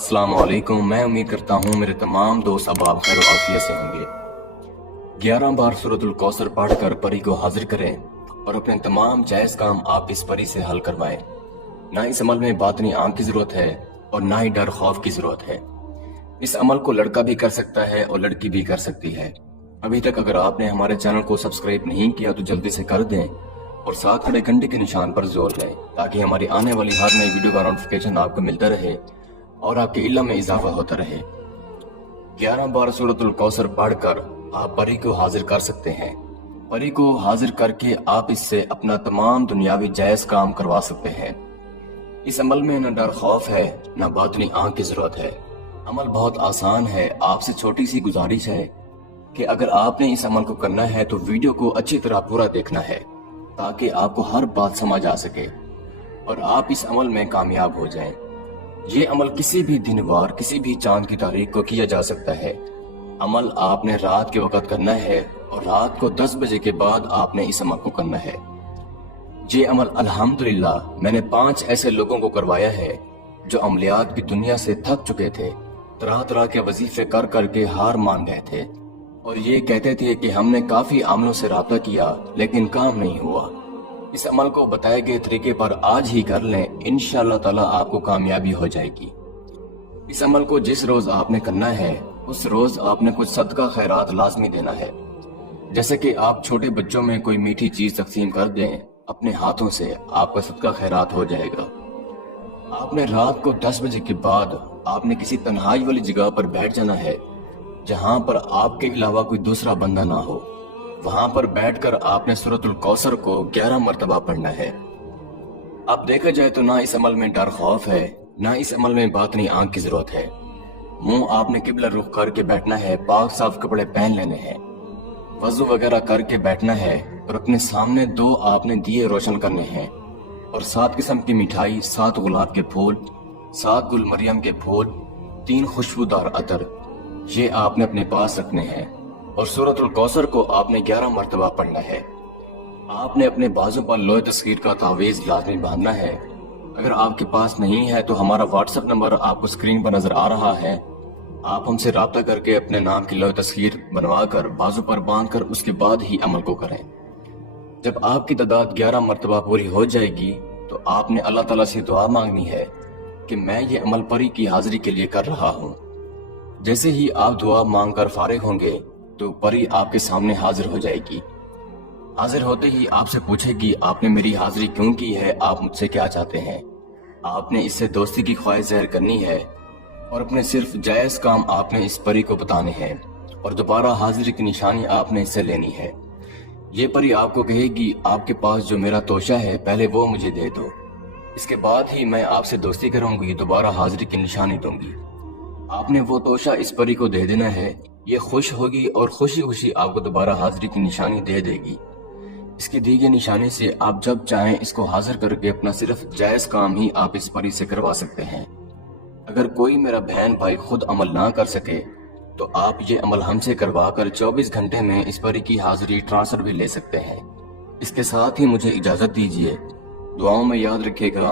अस्सलाम वालेकुम। मैं उम्मीद करता हूँ मेरे तमाम दोस्त अहबाब खैर आफियत से होंगे। 11 बार सूरतुल कौसर पढ़कर परी को हाजिर करें और अपने तमाम जायज काम आप इस परी से हल करवाएं। ना इस अमल में बातनी आंख की जरूरत है और ना ही डर खौफ की जरूरत है। इस अमल को लड़का भी कर सकता है और लड़की भी कर सकती है। अभी तक अगर आपने हमारे चैनल को सब्सक्राइब नहीं किया तो जल्दी से कर दें और साथ खड़े घंटे के निशान पर जोर दें ताकि हमारी आने वाली हर नई वीडियो का नोटिफिकेशन आपको मिलता रहे और आपके इल्म में इजाफा होता रहे। 11 बार सूरतुल कौसर पढ़कर आप परी को हाजिर कर सकते हैं। परी को हाजिर करके आप इससे अपना तमाम दुनियावी जायज काम करवा सकते हैं। इस अमल में न डर खौफ है न बातनी आंख की जरूरत है। अमल बहुत आसान है। आपसे छोटी सी गुजारिश है कि अगर आपने इस अमल को करना है तो वीडियो को अच्छी तरह पूरा देखना है ताकि आपको हर बात समझ आ सके और आप इस अमल में कामयाब हो जाएं। ये अमल किसी भी दिन वार किसी भी चांद की तारीख को किया जा सकता है। अमल आपने रात के वक्त करना है और रात को 10 बजे के बाद आपने इस अमल को करना है। ये अमल अल्हम्दुलिल्लाह मैंने 5 ऐसे लोगों को करवाया है जो अमलियात की दुनिया से थक चुके थे, तरह तरह के वजीफे कर करके हार मान गए थे और ये कहते थे कि हमने काफी अमलों से राब्ता किया लेकिन काम नहीं हुआ। इस अमल को बताए गए तरीके पर आज ही कर लें, इंशाअल्लाह ताला आपको कामयाबी हो जाएगी। इस अमल को जिस रोज आपने करना है उस रोज आपने कुछ सदका खैरात लाजमी देना है। जैसे कि आप छोटे बच्चों में कोई मीठी चीज तकसीम कर दें अपने हाथों से, आपका सदका खैरात हो जाएगा। आपने रात को 10 बजे के बाद आपने किसी तन्हाई वाली जगह पर बैठ जाना है जहां पर आपके अलावा कोई दूसरा बंदा ना हो। वहां पर बैठकर आपने सूरतुल कौसर को 11 मरतबा पढ़ना है। अब देखा जाए तो ना इस अमल में डर खौफ है ना इस अमल में बातनी आंख की जरूरत है। मुंह आपने किबला रुख करके बैठना है, पाक साफ कपड़े पहन लेने हैं, वजू वगैरह करके बैठना है और अपने सामने 2 आपने दिए रोशन करने हैं और 7 किस्म की मिठाई, 7 गुलाब के फूल, 7 गुल मरियम के फूल, 3 खुशबूदार अतर ये आपने अपने पास रखने हैं और सूरतुल कौसर को आपने 11 मरतबा पढ़ना है। आपने अपने बाजू पर लोहे तस्वीर का तावीज लाजमी बांधना है। अगर आपके पास नहीं है तो हमारा व्हाट्सएप नंबर आपको स्क्रीन पर नजर आ रहा है। आप हमसे राब्ता करके अपने नाम की लोहे तस्वीर बनवा कर बाजू पर बांध कर उसके बाद ही अमल को करें। जब आपकी तादाद 11 मरतबा पूरी हो जाएगी तो आपने अल्लाह ताला से दुआ मांगनी है कि मैं ये अमल परी की हाजिरी के लिए कर रहा हूँ। जैसे ही आप दुआ मांग कर फारिग होंगे तो परी आपके सामने हाजिर हो जाएगी। हाजिर होते ही आपसे पूछेगी आपने मेरी हाजिरी क्यों की है, आप मुझसे क्या चाहते हैं। आपने इससे दोस्ती की ख्वाहिश ज़ाहिर करनी है और अपने सिर्फ जायज काम आपने इस परी को बताने हैं और दोबारा हाजिरी की निशानी आपने इससे लेनी है। ये परी आपको कहेगी आपके पास जो मेरा तोशा है पहले वो मुझे दे दो, इसके बाद ही मैं आपसे दोस्ती करूंगी, दोबारा हाजिरी की निशानी दूंगी। आपने वो तोशा इस परी को दे देना है। ये खुश होगी और खुशी खुशी आपको दोबारा हाजिरी की निशानी दे देगी। इसकी दी गई निशानी से आप जब चाहें इसको हाजिर करके अपना सिर्फ जायज काम ही आप इस परी से करवा सकते हैं। अगर कोई मेरा बहन भाई खुद अमल ना कर सके तो आप ये अमल हमसे करवा कर 24 घंटे में इस परी की हाजिरी ट्रांसफर भी ले सकते हैं। इसके साथ ही मुझे इजाजत दीजिए। दुआओं में याद रखिएगा।